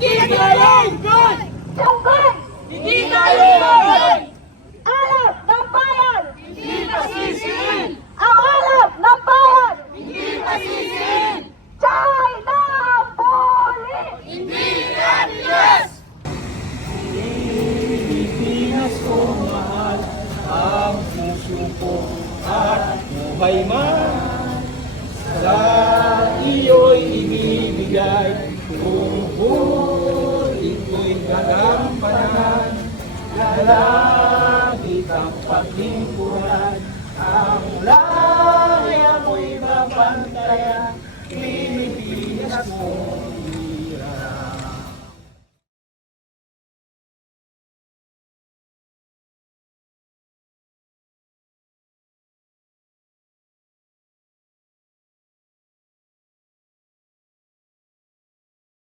Hindi tayo unggoy! Sanggol! Hindi tayo unggoy! Alap ng bayan! Hindi masisiin! Ang alap ng bayan! Hindi masisiin! China Bully! Hindi yan yes! Pilipinas ko mahal, ang puso ko at buhay man. Sa iyo'y ibibigay, tungkol ito'y gagampanan. Lalagi kang pagtingin